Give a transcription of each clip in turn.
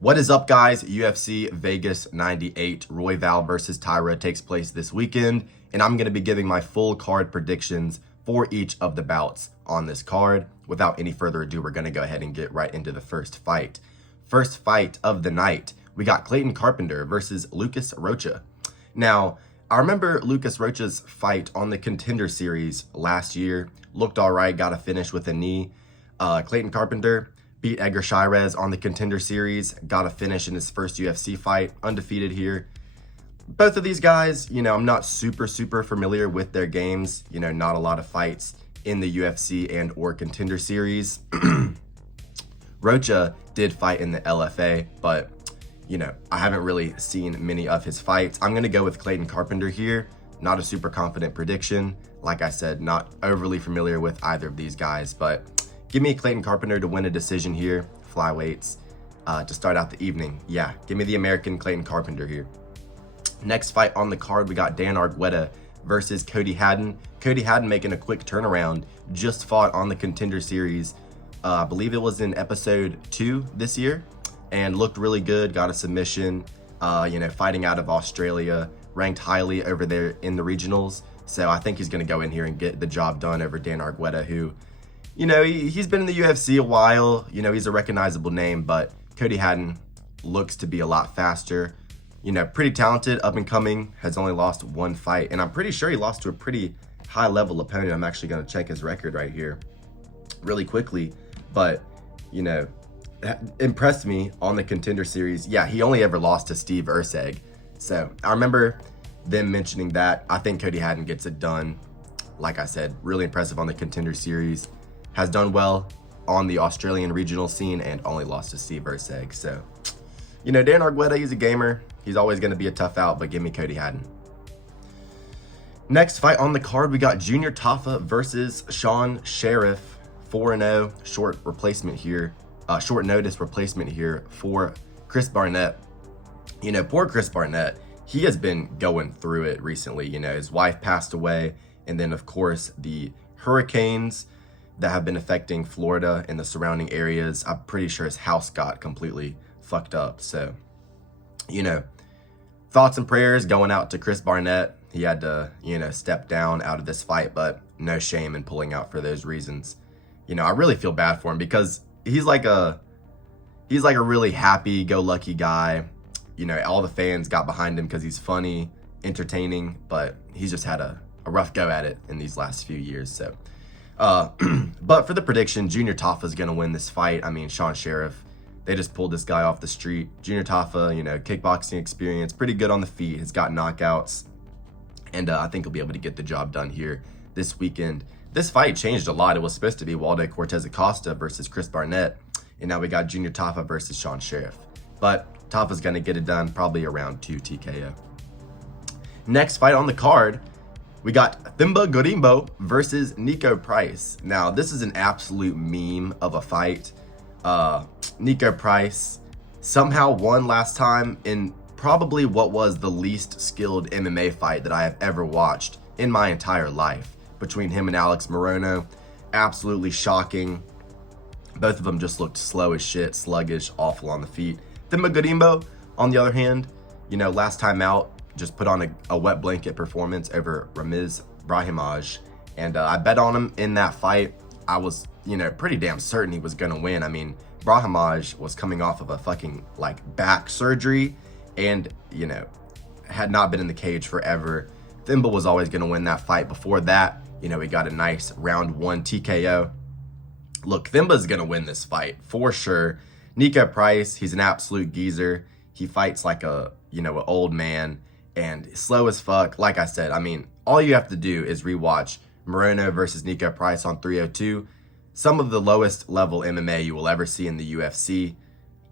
What is up, guys? UFC Vegas 98 Royval versus Taira takes place this weekend, and I'm going to be giving my full card predictions for each of the bouts on this card. Without any further ado, we're going to go ahead and get right into the first fight. First fight of the night, we got Clayton Carpenter versus Lucas Rocha. Now, I remember Lucas Rocha's fight on the Contender Series last year. Looked all right, got a finish with a knee. Clayton Carpenter beat Edgar Shirez on the Contender Series, got a finish in his first UFC fight, undefeated here. Both of these guys, I'm not super familiar with their games. Not a lot of fights in the UFC and or Contender Series. Rocha did fight in the LFA, but, I haven't really seen many of his fights. I'm going to go with Clayton Carpenter here. Not a super confident prediction. Like I said, not overly familiar with either of these guys, but give me Clayton Carpenter to win a decision here, flyweights, to start out the evening. Yeah, give me the American Clayton Carpenter here. Next fight on the card, we got Dan Argueta versus Cody Haddon. Cody Haddon making a quick turnaround, just fought on the Contender Series. I believe it was in episode 2 this year, and looked really good, got a submission, fighting out of Australia, ranked highly over there in the regionals. So I think he's going to go in here and get the job done over Dan Argueta, who, he's been in the UFC a while. He's a recognizable name, but Cody Haddon looks to be a lot faster. Pretty talented, up and coming, has only lost one fight. And I'm pretty sure he lost to a pretty high level opponent. I'm actually going to check his record right here really quickly. But, impressed me on the Contender Series. Yeah, he only ever lost to Steve Erceg. So I remember them mentioning that. I think Cody Haddon gets it done. Like I said, really impressive on the Contender Series. Has done well on the Australian regional scene and only lost to Steve Erceg. So, Dan Argueta, he's a gamer. He's always going to be a tough out, but give me Cody Haddon. Next fight on the card, we got Junior Tafa versus Sean Sheriff. 4-0, short notice replacement here for Chris Barnett. Poor Chris Barnett, he has been going through it recently. His wife passed away, and then, of course, the hurricanes that have been affecting Florida and the surrounding areas. I'm pretty sure his house got completely fucked up. So, thoughts and prayers going out to Chris Barnett. He had to, step down out of this fight, but no shame in pulling out for those reasons. I really feel bad for him because he's like a really happy-go-lucky guy. All the fans got behind him because he's funny, entertaining, but he's just had a rough go at it in these last few years. So, but for the prediction, Junior Tafa is going to win this fight. Sean Sheriff, they just pulled this guy off the street. Junior Tafa, kickboxing experience, pretty good on the feet, has got knockouts, and I think he'll be able to get the job done here this weekend. This fight changed a lot. It was supposed to be Waldo Cortez Acosta versus Chris Barnett, and now we got Junior Tafa versus Sean Sheriff. But Tafa's going to get it done probably around 2 TKO. Next fight on the card, we got Themba versus Nico Price. Now, this is an absolute meme of a fight. Nico Price somehow won last time in probably what was the least skilled MMA fight that I have ever watched in my entire life, between him and Alex Morono. Absolutely shocking. Both of them just looked slow as shit, sluggish, awful on the feet. Themba, on the other hand, last time out, just put on a wet blanket performance over Ramiz Brahimaj. And I bet on him in that fight. I was, pretty damn certain he was going to win. Brahimaj was coming off of a fucking, back surgery and, had not been in the cage forever. Themba was always going to win that fight. Before that, we got a nice round 1 TKO. Look, Themba's going to win this fight for sure. Nico Price, he's an absolute geezer. He fights like an old man and slow as fuck. Like I said, all you have to do is rewatch Morono versus Nico Price on 302. Some of the lowest level MMA you will ever see in the UFC.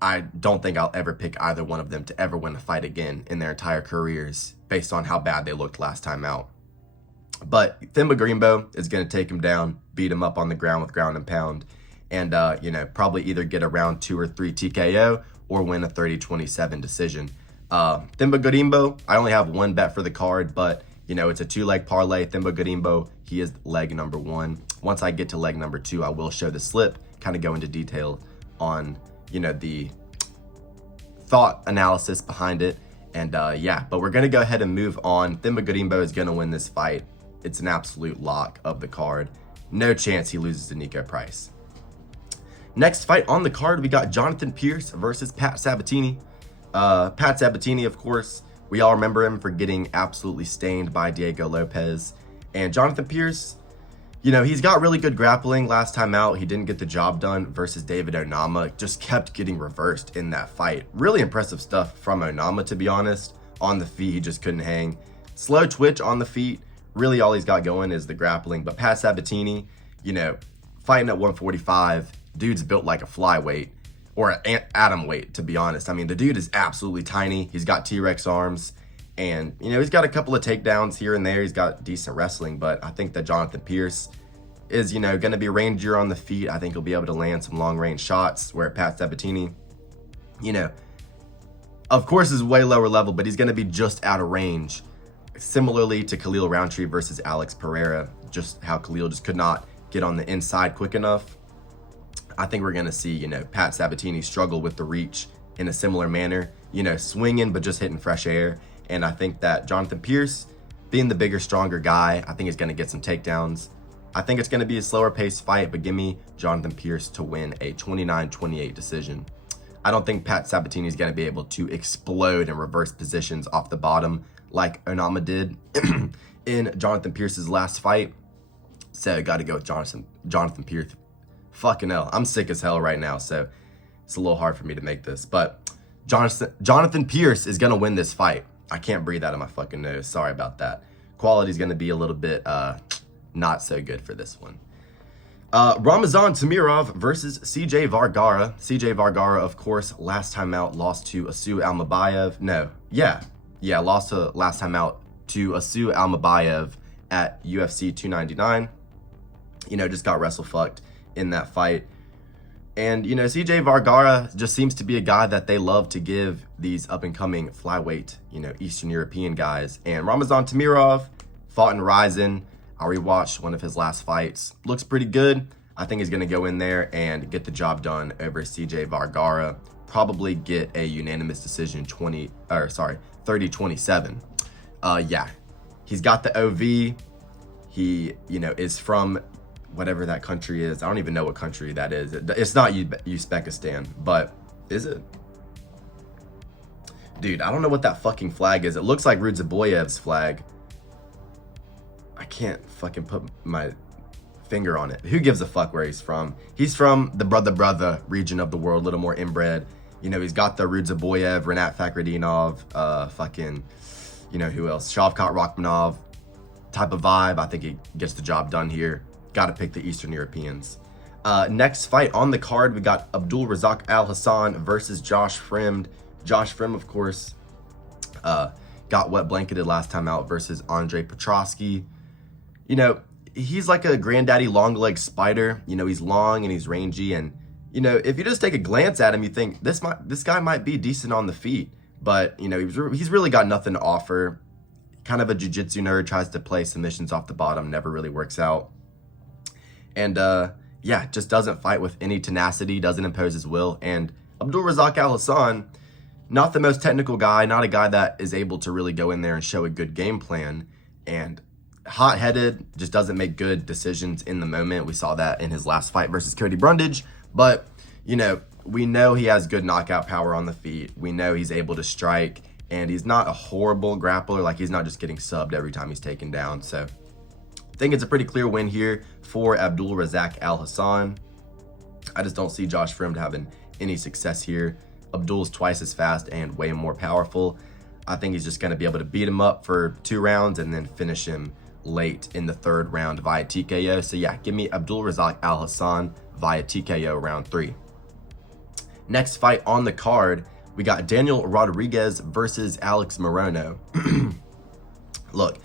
I don't think I'll ever pick either one of them to ever win a fight again in their entire careers based on how bad they looked last time out. But Themba is going to take him down, beat him up on the ground with ground and pound, and, probably either get a round 2 or 3 TKO or win a 30-27 decision. Themba, I only have one bet for the card, but, it's a 2-leg parlay. Themba, he is leg number 1. Once I get to leg number 2, I will show the slip, kind of go into detail on, the thought analysis behind it. And yeah, but we're going to go ahead and move on. Themba is going to win this fight. It's an absolute lock of the card. No chance he loses to Nico Price. Next fight on the card, we got Jonathan Pierce versus Pat Sabatini. Pat Sabatini, of course, we all remember him for getting absolutely stained by Diego Lopez. And Jonathan Pierce, you know, he's got really good grappling. Last time out, he didn't get the job done versus David Onama. Just kept getting reversed in that fight. Really impressive stuff from Onama, to be honest. On the feet, he just couldn't hang. Slow twitch on the feet. Really, all he's got going is the grappling. But Pat Sabatini, you know, fighting at 145, dude's built like a flyweight. Or an atom weight, to be honest. I mean, the dude is absolutely tiny. He's got T-Rex arms. And, you know, he's got a couple of takedowns here and there. He's got decent wrestling. But I think that Jonathan Pierce is, you know, going to be rangier on the feet. I think he'll be able to land some long-range shots. Where Pat Sabatini, you know, of course is way lower level, but he's going to be just out of range. Similarly to Khalil Roundtree versus Alex Pereira. Just how Khalil just could not get on the inside quick enough. I think we're going to see, you know, Pat Sabatini struggle with the reach in a similar manner, you know, swinging but just hitting fresh air. And I think that Jonathan Pierce, being the bigger, stronger guy, I think he's going to get some takedowns. I think it's going to be a slower paced fight, but give me Jonathan Pierce to win a 29-28 decision. I don't think Pat Sabatini is going to be able to explode and reverse positions off the bottom like Onama did in Jonathan Pierce's last fight. So got to go with Jonathan Pierce. Fucking hell, I'm sick as hell right now, so it's a little hard for me to make this. But Jonathan Pierce is going to win this fight. I can't breathe out of my fucking nose. Sorry about that. Quality's going to be a little bit not so good for this one. Ramazan Tamirov versus CJ Vargara. CJ Vargara, of course, last time out lost to Asu Almabayev. Lost to last time out to Asu Almabayev at UFC 299. You know, just got wrestle fucked in that fight. And, you know, CJ Vargara just seems to be a guy that they love to give these up-and-coming flyweight, you know, Eastern European guys. And Ramazan Tamirov fought in Ryzen. I rewatched one of his last fights. Looks pretty good. I think he's going to go in there and get the job done over CJ Vargara. Probably get a unanimous decision 30-27. Yeah, he's got the OV. He, you know, is from whatever that country is. I don't even know what country that is. It's not Uzbekistan, but is it? Dude, I don't know what that fucking flag is. It looks like Rudzaboyev's flag. I can't fucking put my finger on it. Who gives a fuck where he's from? He's from the brother region of the world, a little more inbred. You know, he's got the Rudzaboyev, Renat Fakhretdinov, fucking, you know, who else? Shavkat Rakhmonov type of vibe. I think he gets the job done here. Got to pick the Eastern Europeans. Next fight on the card, we got Abdul Razak Al Hassan versus Josh Fremd. Josh Fremd, of course, got wet blanketed last time out versus Andre Petrosky. You know, he's like a granddaddy long leg spider. You know, he's long and he's rangy. And, you know, if you just take a glance at him, you think this guy might be decent on the feet. But, you know, he's really got nothing to offer. Kind of a jiu-jitsu nerd, tries to play submissions off the bottom, never really works out. And, yeah, just doesn't fight with any tenacity, doesn't impose his will. And Abdul Razak Al Hassan, not the most technical guy, not a guy that is able to really go in there and show a good game plan. And hot-headed, just doesn't make good decisions in the moment. We saw that in his last fight versus Cody Brundage. But, you know, we know he has good knockout power on the feet. We know he's able to strike. And he's not a horrible grappler. Like, he's not just getting subbed every time he's taken down. So I think it's a pretty clear win here for Abdul Razak Al Hassan. I just don't see Josh Fremd having any success here. Abdul's twice as fast and way more powerful. I think he's just going to be able to beat him up for 2 rounds and then finish him late in the 3rd round via TKO. So yeah, give me Abdul Razak Al Hassan via TKO round 3. Next fight on the card, we got Daniel Rodriguez versus Alex Morono. Look,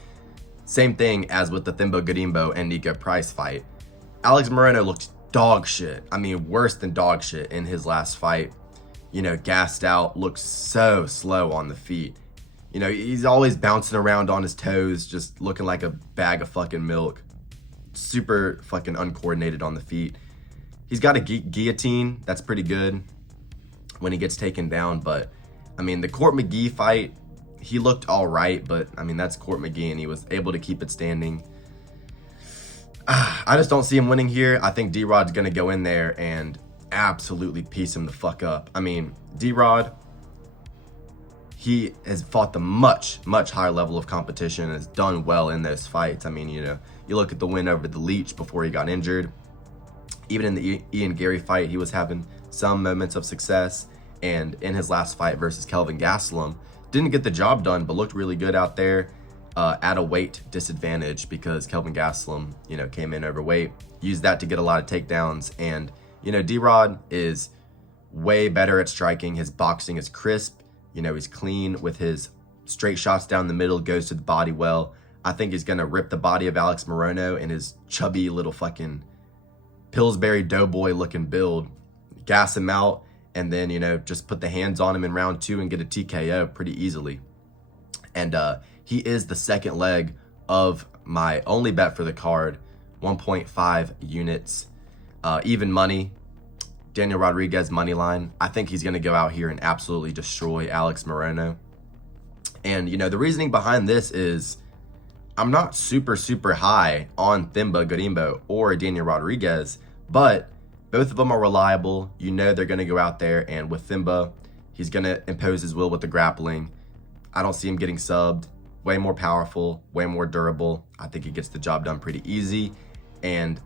same thing as with the Themba and Nico Price fight. Alex Morono looked dog shit. I mean, worse than dog shit in his last fight. You know, gassed out, looked so slow on the feet. You know, he's always bouncing around on his toes, just looking like a bag of fucking milk. Super fucking uncoordinated on the feet. He's got a guillotine that's pretty good when he gets taken down, but I mean, the Court McGee fight, he looked all right, but I mean, that's Court McGee, and he was able to keep it standing. I just don't see him winning here. I think D-Rod's going to go in there and absolutely piece him the fuck up. I mean, D-Rod, he has fought the much higher level of competition and has done well in those fights. I mean, you know, you look at the win over the Leech before he got injured. Even in the Ian Gary fight, he was having some moments of success. And in his last fight versus Kelvin Gastelum, didn't get the job done, but looked really good out there at a weight disadvantage because Kelvin Gastelum, you know, came in overweight, used that to get a lot of takedowns. And, you know, D-Rod is way better at striking. His boxing is crisp. You know, he's clean with his straight shots down the middle, goes to the body well. I think he's going to rip the body of Alex Morono in his chubby little fucking Pillsbury Doughboy looking build, gas him out, and then, you know, just put the hands on him in round 2 and get a TKO pretty easily. And he is the second leg of my only bet for the card, 1.5 units, even money. Daniel Rodriguez money line. I think he's going to go out here and absolutely destroy Alex Morono. And, you know, the reasoning behind this is I'm not super high on Themba Gorimbo or Daniel Rodriguez, but both of them are reliable. You know they're going to go out there, and with Themba, he's going to impose his will with the grappling. I don't see him getting subbed. Way more powerful, way more durable. I think he gets the job done pretty easy. And,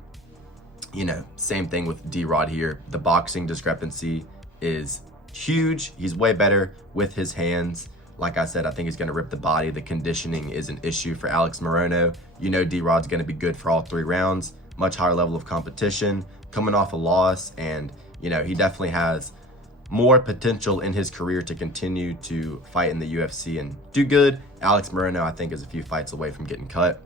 you know, same thing with D-Rod here. The boxing discrepancy is huge. He's way better with his hands. Like I said, I think he's going to rip the body. The conditioning is an issue for Alex Morono. You know D-Rod's going to be good for all 3 rounds. Much higher level of competition, coming off a loss, and, you know, he definitely has more potential in his career to continue to fight in the UFC and do good. Alex Morono, I think, is a few fights away from getting cut.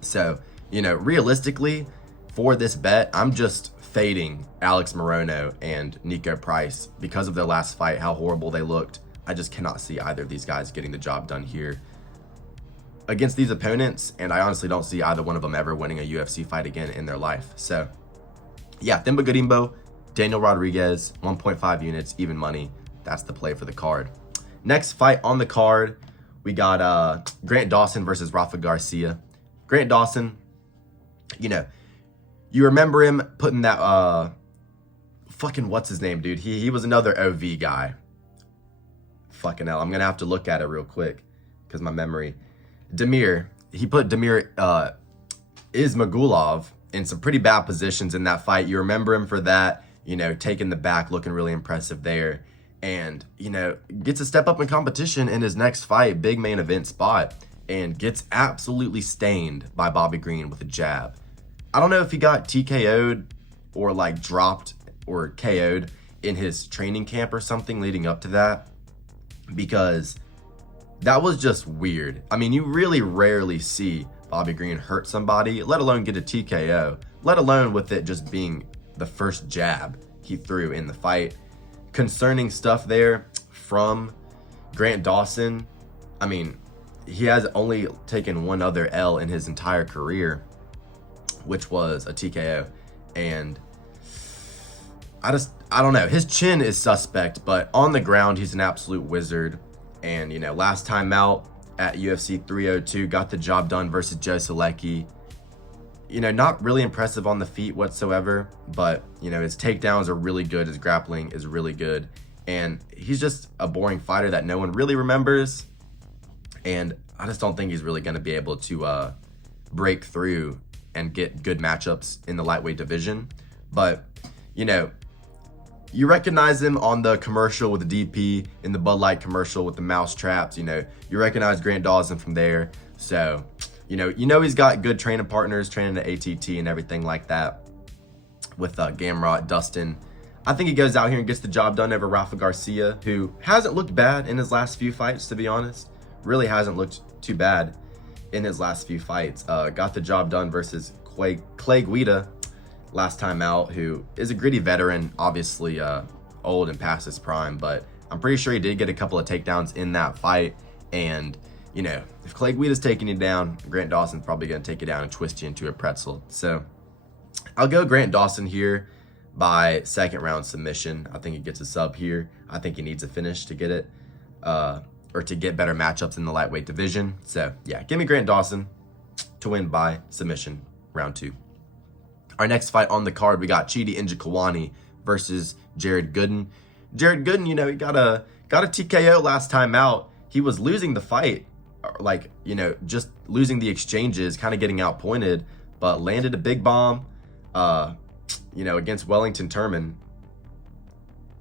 So, you know, realistically, for this bet, I'm just fading Alex Morono and Nico Price because of their last fight, how horrible they looked. I just cannot see either of these guys getting the job done here against these opponents, and I honestly don't see either one of them ever winning a UFC fight again in their life. So, yeah, Themba Gorimbo, Daniel Rodriguez, 1.5 units, even money. That's the play for the card. Next fight on the card, we got Grant Dawson versus Rafa Garcia. Grant Dawson, you know, you remember him putting that, fucking what's his name, dude? He was another OV guy. Fucking hell, I'm going to have to look at it real quick because my memory. He put Damir Ismagulov in some pretty bad positions in that fight. You remember him for that, you know, taking the back, looking really impressive there. And, you know, gets a step up in competition in his next fight, big main event spot, and gets absolutely stained by Bobby Green with a jab. I don't know if he got TKO'd or like dropped or KO'd in his training camp or something leading up to that, because that was just weird. I mean, you really rarely see Bobby Green hurt somebody, let alone get a TKO, let alone with it just being the first jab he threw in the fight. Concerning stuff there from Grant Dawson. I mean, he has only taken one other L in his entire career, which was a TKO. And I don't know. His chin is suspect, but on the ground, he's an absolute wizard. And, you know, last time out at UFC 302, got the job done versus Joe Solecki. You know, not really impressive on the feet whatsoever, but, you know, his takedowns are really good. His grappling is really good. And he's just a boring fighter that no one really remembers. And I just don't think he's really going to be able to break through and get good matchups in the lightweight division. But, you know, you recognize him on the commercial with the DP, in the Bud Light commercial with the mouse traps. You know, you recognize Grant Dawson from there. So, you know he's got good training partners, training at ATT and everything like that with Gamrot, Dustin. I think he goes out here and gets the job done over Rafa Garcia, who hasn't looked bad in his last few fights, to be honest. Really hasn't looked too bad in his last few fights. Got the job done versus Clay Guida last time out, who is a gritty veteran, obviously old and past his prime, but I'm pretty sure he did get a couple of takedowns in that fight. And, you know, if Clay Guida's taking you down, Grant Dawson's probably going to take you down and twist you into a pretzel. So I'll go Grant Dawson here by second round submission. I think he gets a sub here. I think he needs a finish to get it. or to get better matchups in the lightweight division. So yeah, give me Grant Dawson to win by submission, round 2. Our next fight on the card, we got Chidi Njokuani versus Jared Gooden. Jared Gooden, you know, he got a TKO last time out. He was losing the fight, like, you know, just losing the exchanges, kind of getting outpointed, but landed a big bomb, you know, against Wellington Turman.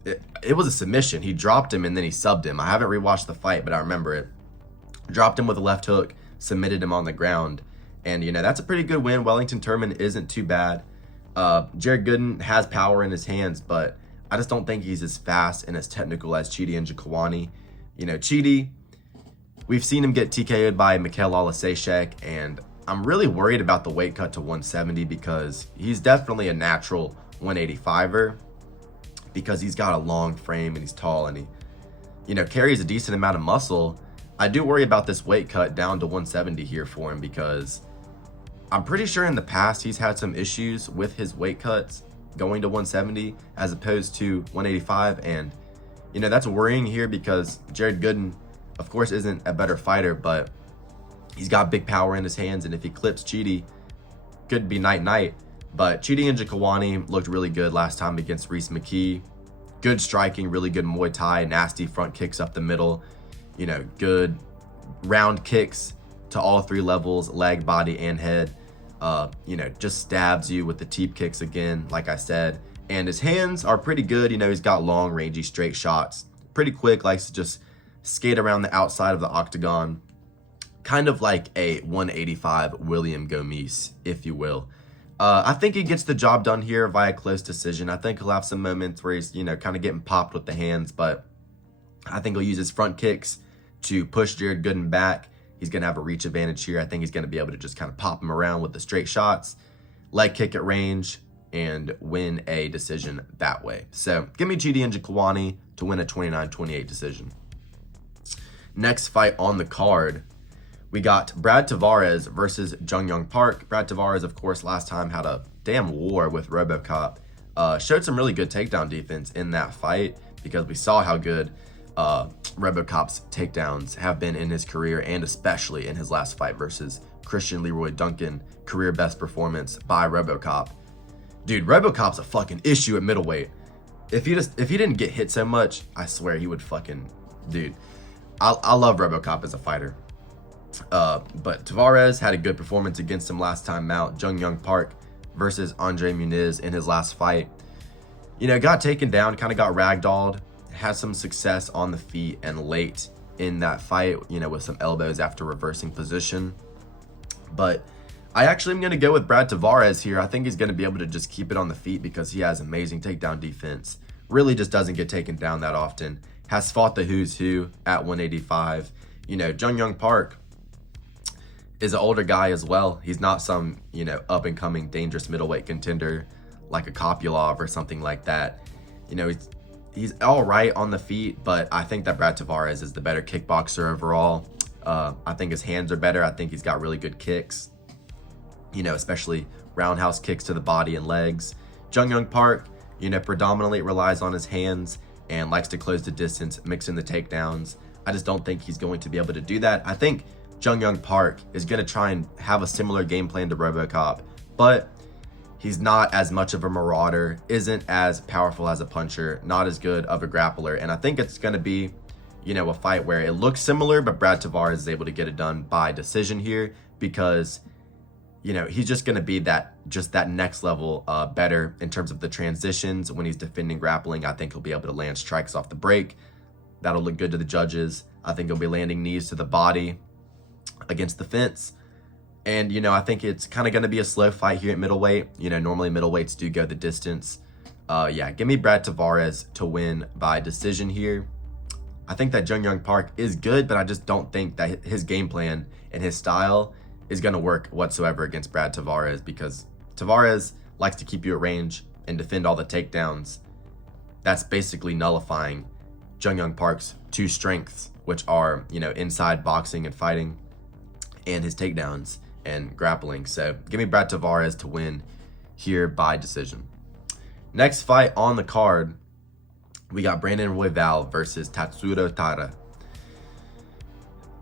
It was a submission. He dropped him and then he subbed him. I haven't rewatched the fight, but I remember it. Dropped him with a left hook, submitted him on the ground. And, you know, that's a pretty good win. Wellington Turman isn't too bad. Jared Gooden has power in his hands, but I just don't think he's as fast and as technical as Chidi Njokuani. You know, Chidi, we've seen him get TKO'd by Mikhail Olasejek, and I'm really worried about the weight cut to 170 because he's definitely a natural 185er because he's got a long frame and he's tall and he, you know, carries a decent amount of muscle. I do worry about this weight cut down to 170 here for him because I'm pretty sure in the past he's had some issues with his weight cuts going to 170 as opposed to 185, and you know, that's worrying here because Jared Gooden, of course, isn't a better fighter, but he's got big power in his hands, and if he clips Chidi, could be night-night. But Chidi Njokuani looked really good last time against Reese McKee. Good striking, really good Muay Thai, nasty front kicks up the middle, you know, good round kicks to all 3 levels, leg, body, and head. You know, just stabs you with the teep kicks again, like I said. And his hands are pretty good. You know, he's got long, rangy, straight shots. Pretty quick, likes to just skate around the outside of the octagon. Kind of like a 185 William Gomis, if you will. I think he gets the job done here via close decision. I think he'll have some moments where he's, you know, kind of getting popped with the hands, but I think he'll use his front kicks to push Jared Gooden back. He's going to have a reach advantage here. I think he's going to be able to just kind of pop him around with the straight shots, leg kick at range, and win a decision that way. So give me Chidi Njokuani to win a 29-28 decision. Next fight on the card, we got Brad Tavares versus Jung Young Park. Brad Tavares, of course, last time had a damn war with RoboCop. Showed some really good takedown defense in that fight because we saw how good RoboCop's takedowns have been in his career, and especially in his last fight versus Christian Leroy Duncan. Career best performance by RoboCop. Dude, RoboCop's a fucking issue at middleweight. If he didn't get hit so much, I swear he would fucking, dude. I love RoboCop as a fighter. But Tavares had a good performance against him last time out. Jung Young Park versus Andre Muniz in his last fight. You know, got taken down, kind of got ragdolled. Had some success on the feet and late in that fight, you know, with some elbows after reversing position. But I actually am going to go with Brad Tavares here. I think he's going to be able to just keep it on the feet because he has amazing takedown defense. Really just doesn't get taken down that often. Has fought the who's who at 185. You know, Jung Young Park is an older guy as well. He's not some, you know, up-and-coming dangerous middleweight contender like a Kopylov or something like that. You know, he's all right on the feet, but I think that Brad Tavares is the better kickboxer overall. I think his hands are better. I think he's got really good kicks, you know, especially roundhouse kicks to the body and legs. Jung Young Park, you know, predominantly relies on his hands and likes to close the distance, mix in the takedowns. I just don't think he's going to be able to do that. I think Jung Young Park is going to try and have a similar game plan to RoboCop, but he's not as much of a marauder, isn't as powerful as a puncher, not as good of a grappler. And I think it's going to be, you know, a fight where it looks similar, but Brad Tavares is able to get it done by decision here because, you know, he's just going to be that next level better in terms of the transitions. When he's defending grappling, I think he'll be able to land strikes off the break. That'll look good to the judges. I think he'll be landing knees to the body against the fence. And, you know, I think it's kind of going to be a slow fight here at middleweight. You know, normally middleweights do go the distance. Yeah, give me Brad Tavares to win by decision here. I think that Jung Young Park is good, but I just don't think that his game plan and his style is going to work whatsoever against Brad Tavares because Tavares likes to keep you at range and defend all the takedowns. That's basically nullifying Jung Young Park's 2 strengths, which are, you know, inside boxing and fighting and his takedowns and grappling. So give me Brad Tavares to win here by decision. Next fight on the card, we got Brandon Royval versus Tatsuro Taira.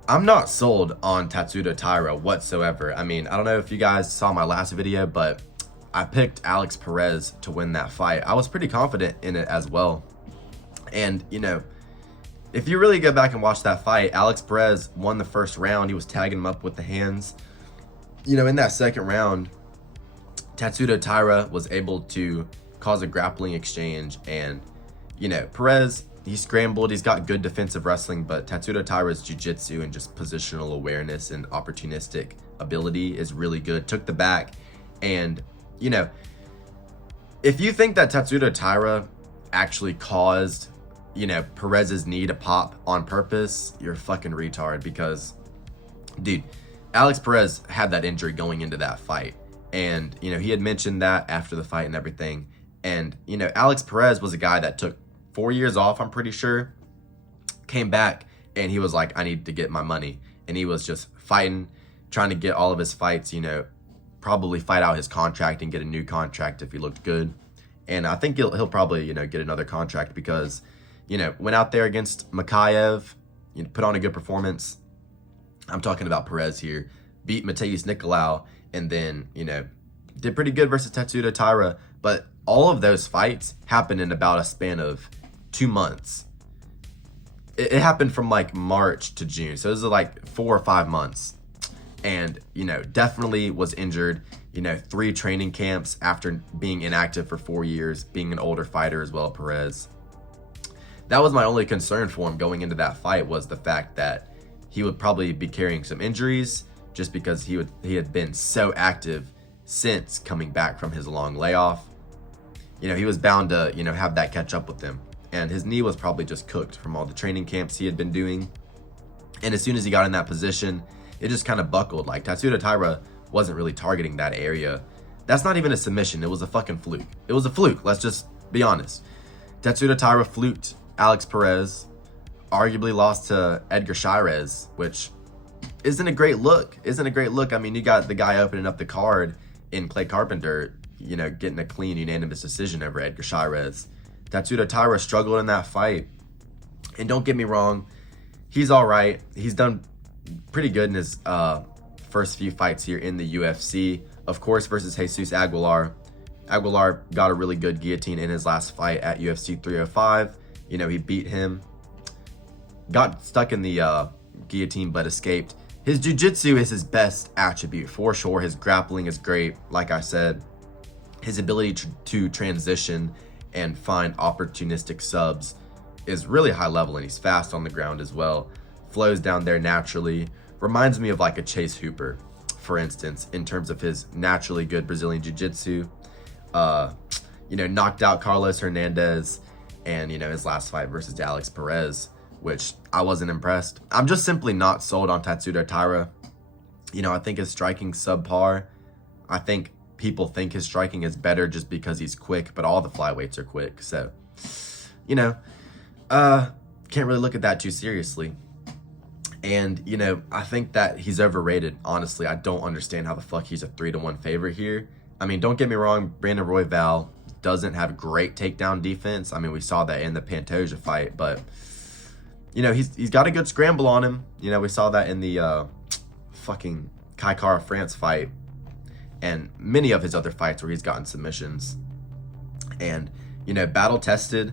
I'm not sold on Taira whatsoever. I mean, I don't know if you guys saw my last video, but I picked Alex Perez to win that fight. I was pretty confident in it as well. And, you know, if you really go back and watch that fight, Alex Perez won the first round. He was tagging him up with the hands. You know, in that second round, Taira was able to cause a grappling exchange. And, you know, Perez, he scrambled. He's got good defensive wrestling, but Taira's jiu-jitsu and just positional awareness and opportunistic ability is really good. Took the back. And, you know, if you think that Taira actually caused, you know, Perez's knee to pop on purpose, you're a fucking retard, because, dude, Alex Perez had that injury going into that fight. And, you know, he had mentioned that after the fight and everything. And, you know, Alex Perez was a guy that took 4 years off, I'm pretty sure, came back, and he was like, I need to get my money. And he was just fighting, trying to get all of his fights, you know, probably fight out his contract and get a new contract if he looked good. And I think he'll probably, you know, get another contract because, you know, went out there against Makayev, you know, put on a good performance. I'm talking about Perez here. Beat Mateus Nicolau, and then, you know, did pretty good versus Taira. But all of those fights happened in about a span of 2 months. It happened from like March to June. So this is like 4 or 5 months. And, you know, definitely was injured. You know, 3 training camps after being inactive for 4 years, being an older fighter as well, Perez. That was my only concern for him going into that fight, was the fact that he would probably be carrying some injuries just because he had been so active since coming back from his long layoff. You know, he was bound to, you know, have that catch up with him. And his knee was probably just cooked from all the training camps he had been doing. And as soon as he got in that position, it just kind of buckled. Like, Taira wasn't really targeting that area. That's not even a submission. It was a fucking fluke. It was a fluke. Let's just be honest. Taira fluked Alex Perez, arguably lost to Edgar Chairez, which isn't a great look. I mean, you got the guy opening up the card in Clay Carpenter, you know, getting a clean, unanimous decision over Edgar Chairez. Taira struggled in that fight. And don't get me wrong, he's all right. He's done pretty good in his first few fights here in the UFC. Of course, versus Jesus Aguilar. Aguilar got a really good guillotine in his last fight at UFC 305. You know, he beat him. Got stuck in the guillotine, but escaped. His jiu-jitsu is his best attribute, for sure. His grappling is great, like I said. His ability to transition and find opportunistic subs is really high level, and he's fast on the ground as well. Flows down there naturally. Reminds me of like a Chase Hooper, for instance, in terms of his naturally good Brazilian jiu-jitsu. You know, knocked out Carlos Hernandez, and, you know, his last fight versus Alex Perez, which I wasn't impressed. I'm just simply not sold on Taira. You know, I think his striking subpar. I think people think his striking is better just because he's quick, but all the flyweights are quick. So, you know, can't really look at that too seriously. And, you know, I think that he's overrated. Honestly, I don't understand how the fuck he's a 3-1 favorite here. I mean, don't get me wrong, Brandon Royval doesn't have great takedown defense. I mean, we saw that in the Pantoja fight, but, you know, he's got a good scramble on him. You know, we saw that in the fucking Kai Kara France fight, and many of his other fights where he's gotten submissions. And, you know, battle tested,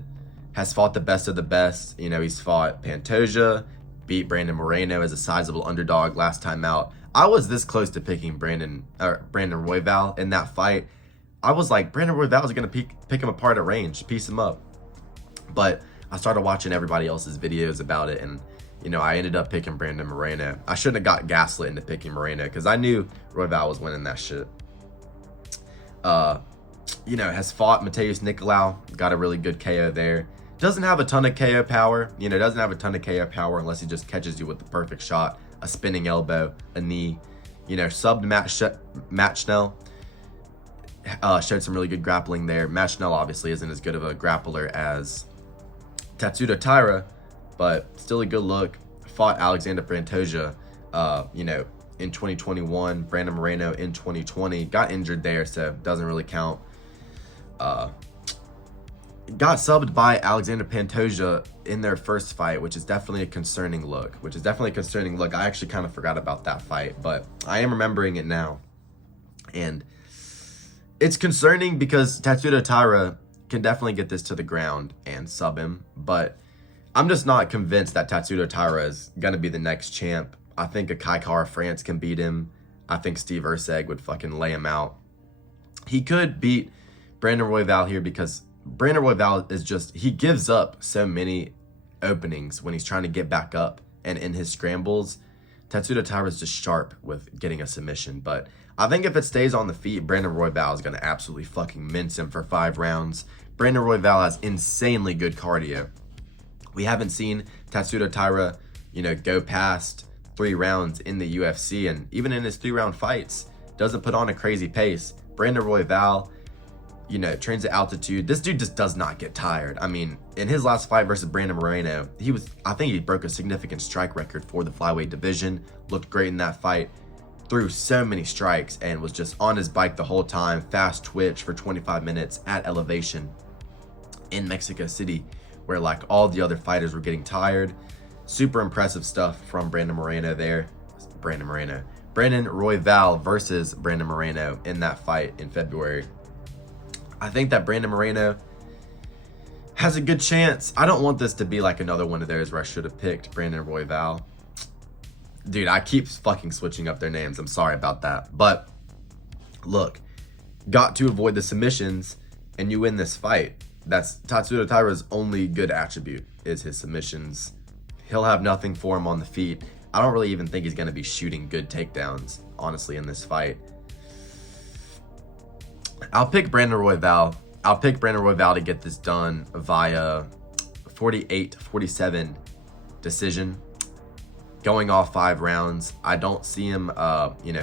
has fought the best of the best. You know, he's fought Pantoja, beat Brandon Morono as a sizable underdog last time out. I was this close to picking Brandon Royval in that fight. I was like, Brandon Royval is going to pick him apart at range, piece him up. But I started watching everybody else's videos about it, and, you know, I ended up picking Brandon Morono. I shouldn't have got gaslit into picking Morono because I knew Royval was winning that shit. You know, has fought Mateus Nicolau, got a really good KO there. Doesn't have a ton of KO power, you know, doesn't have a ton of KO power unless he just catches you with the perfect shot, a spinning elbow, a knee. You know, subbed Matt Schnell. Showed some really good grappling there. Matt Schnell obviously isn't as good of a grappler as Taira, but still a good look. Fought Alexander Pantoja, you know, in 2021. Brandon Morono in 2020. Got injured there, so doesn't really count. Got subbed by Alexander Pantoja in their first fight, which is definitely a concerning look. I actually kind of forgot about that fight, but I am remembering it now. And it's concerning because Tatsuda Taira can definitely get this to the ground and sub him, but I'm just not convinced that Tatsuda Taira is going to be the next champ. I think a Kaikara France can beat him. I think Steve Erceg would fucking lay him out. He could beat Brandon Royval here because Brandon Royval is just, he gives up so many openings when he's trying to get back up, and in his scrambles, Tatsuda Taira is just sharp with getting a submission. But I think if it stays on the feet, Brandon Royval is going to absolutely fucking mince him for 5 rounds. Brandon Royval has insanely good cardio. We haven't seen Tatsuda Taira, go past 3 rounds in the UFC, and even in his 3-round fights, doesn't put on a crazy pace. Brandon Royval, trains at altitude. This dude just does not get tired. I mean, in his last fight versus Brandon Morono, I think he broke a significant strike record for the flyweight division. Looked great in that fight. Threw so many strikes and was just on his bike the whole time. Fast twitch for 25 minutes at elevation in Mexico City, where like all the other fighters were getting tired. Super impressive stuff from Brandon Royval versus Brandon Morono in that fight in February. I think that Brandon Morono has a good chance. I don't want this to be like another one of those where I should have picked Brandon Royval. Dude, I keep fucking switching up their names. I'm sorry about that. But look, got to avoid the submissions and you win this fight. That's Tatsuda Taira's only good attribute, is his submissions. He'll have nothing for him on the feet. I don't really even think he's going to be shooting good takedowns, honestly, in this fight. I'll pick Brandon Royval. To get this done via 48-47 decision. Going off 5 rounds. I don't see him,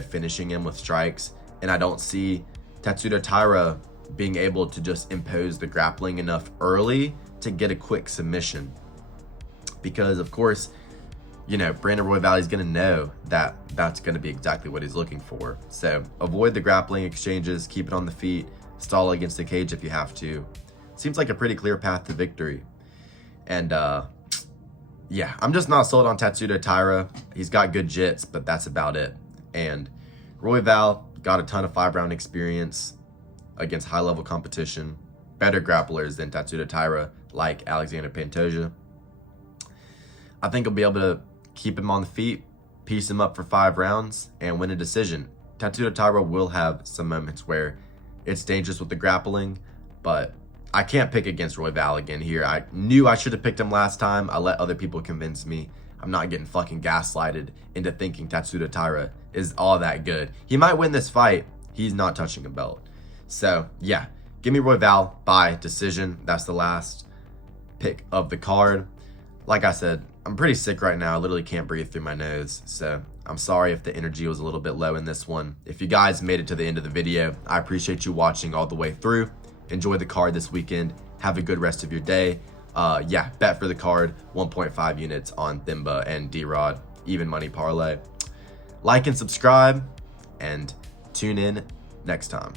finishing him with strikes. And I don't see Tatsuda Taira being able to just impose the grappling enough early to get a quick submission. Because, of course, Brandon Royval is going to know that that's going to be exactly what he's looking for. So avoid the grappling exchanges, keep it on the feet, stall against the cage if you have to. Seems like a pretty clear path to victory. And yeah, I'm just not sold on Tatsuda Taira. He's got good jits, but that's about it. And Royval got a ton of 5-round experience against high-level competition. Better grapplers than Tatsuda Taira, like Alexander Pantoja. I think he'll be able to keep him on the feet, piece him up for 5 rounds, and win a decision. Tatsuda Taira will have some moments where it's dangerous with the grappling, but I can't pick against Royval again here. I knew I should have picked him last time. I let other people convince me. I'm not getting fucking gaslighted into thinking Tatsuda Taira is all that good. He might win this fight. He's not touching a belt. So, yeah. Give me Royval by decision. That's the last pick of the card. Like I said, I'm pretty sick right now. I literally can't breathe through my nose. So I'm sorry if the energy was a little bit low in this one. If you guys made it to the end of the video, I appreciate you watching all the way through. Enjoy the card this weekend. Have a good rest of your day. Yeah, bet for the card. 1.5 units on Themba and Drod. Even money parlay. Like and subscribe. And tune in next time.